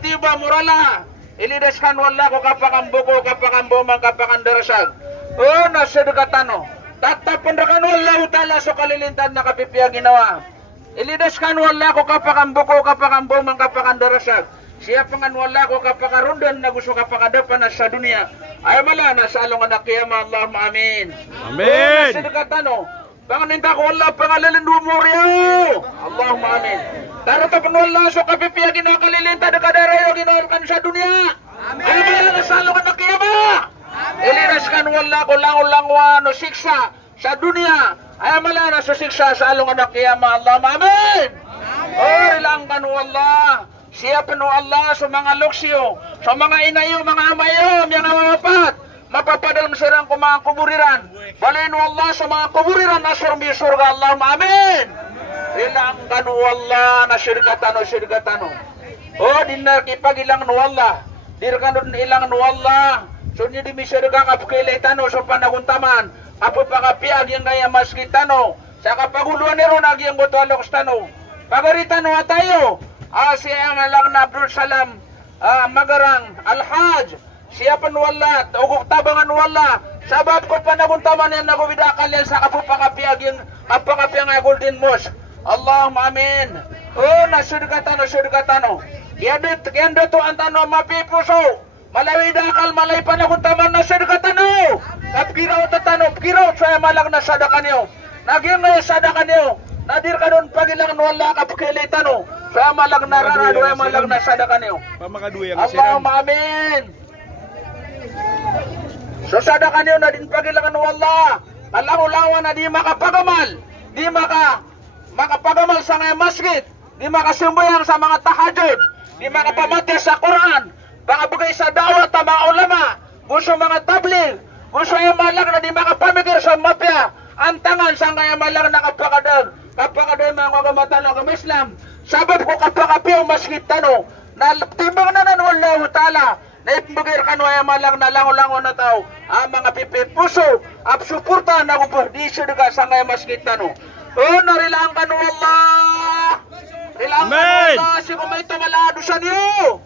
tiba murala. Ilidaskan wala ko kapakan buko kapakan bomang kapakan darasag. Oh nasedekatano. Tatap pendakan wala utala so kalilintan na kapipia ginawa. Ilidaskan wala ko kapakan buko kapakan bomang kapakan darasag. Siya pangan wala ko kapakarundan na gusto kapakadapan na sa dunia. Ay mala na sa along anak kiyama. Allahumma amin. Amin. Nasedekatano. Panganinta ko wala pangalalin dumuryo. Allahumma amin. Taro tapan wala so kapipia ginakalilintan na kadarayo ginalkan sa dunia. Ay mala na sa along anak kiyama. Ilidaskan wala ko lang no siksa sa dunia. Ay mala na sa siksa sa along anak kiyama. Allahumma amin. Oh ilangkan wala. Siya penuh Allah sa mga luksyo, sa mga inayo, mga amayo, mga mapapat, mapapadal masirang ko mga kuburiran. Balayin Allah sa mga kuburiran na surmi surga. Allahumma amin. Ilang kanu Allah na syirgatano. Oh, dinar kipagilang nu Allah. Dirkanun ilang nu Allah. So nyo di misirga kapkilaitano sa panaguntaman. Apo pakapiag yung kaya maskitano. Sa kapaguluan nero nagyang gotolokstano. Pagaritano tayo. Siya ang alang na Abdul Salam Magarang Al-Haj. Siya panwala, ugok tabangan wala. Sabab ko panaguntaman yan nagubidakal yan sa kapupakapiag yung kapakapiang Golden Mosque. Allahumma amin. Oh, nasyurgatano. Kiyan dito ang tanong mapipuso. Malay dakal, malay panaguntaman na syurgatano. Kapkiraw tatano, kiraw saya malang na sadakan niyo. Nagyang ngayon sadakan niyo. Nadir ka doon pagilang wala kapkilitano. Saya malang nararado ay malang nasadakan niyo. Allahumma amin. So sadakan niyo na din pagilang wala. Alang-ulawan na di makapagamal. Di makapagamal sa ngayon masjid. Di makasumbayang sa mga tahajud. Di makapamatya sa Quran. Pangabugay sa dawat sa mga ulama. Gusto mga tabligh. Gusto yung malang na di makapamigir sa mafia. Ang tangan sa ngayon malang nakapakadag. Kapakaday mga kagamatan ng Islam, sabab ko kapakapiyaw masjid tano, na timbang na nanwala ta'ala, na ipagir ka no ay malang na lango-lango na tao, ang mga pipipuso, at suporta na kung perdisyo ka sa ngayon masjid tano. Oh, narilaan ka no Allah! Rilaan ka no Allah, si kumay tamalado sa niyo!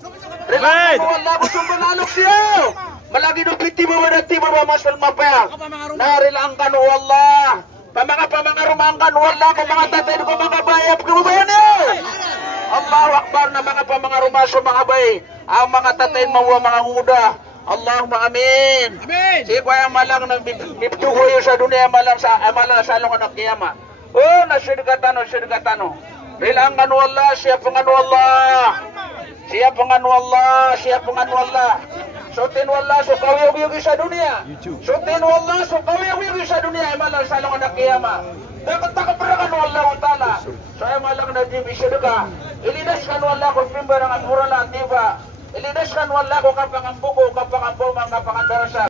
Rilaan ka no Allah, gusto manalok siyo! Malagi no piti mo ba masal mapaya? Narilaan ka no Allah! Pamangarumangkan wala ko mga tatay ko mga bayap ko ba niyo? Allahu Akbar na mga pamangarumaso mga bay. Ang mga tatay mawa mga nguda. Allahumma amin. Amin. Si kuya malang nang bibtuhoy sa dunia malang sa salong anak kiyama. Oh, nasyurgatano. Bilang kan wala siya pangan wala. Sutin wala so kawiyog sa dunia. Sutin wala so kawiyog sa dunia. Malang salong anak kiyama. Dapat takaperakan wala utala. Saya malang na dibisyuduka. Ilidaskan wala ko pimbarang at murala tiba. Ilidaskan wala ko kapangambuko, kapangambomang, kapangandarasa.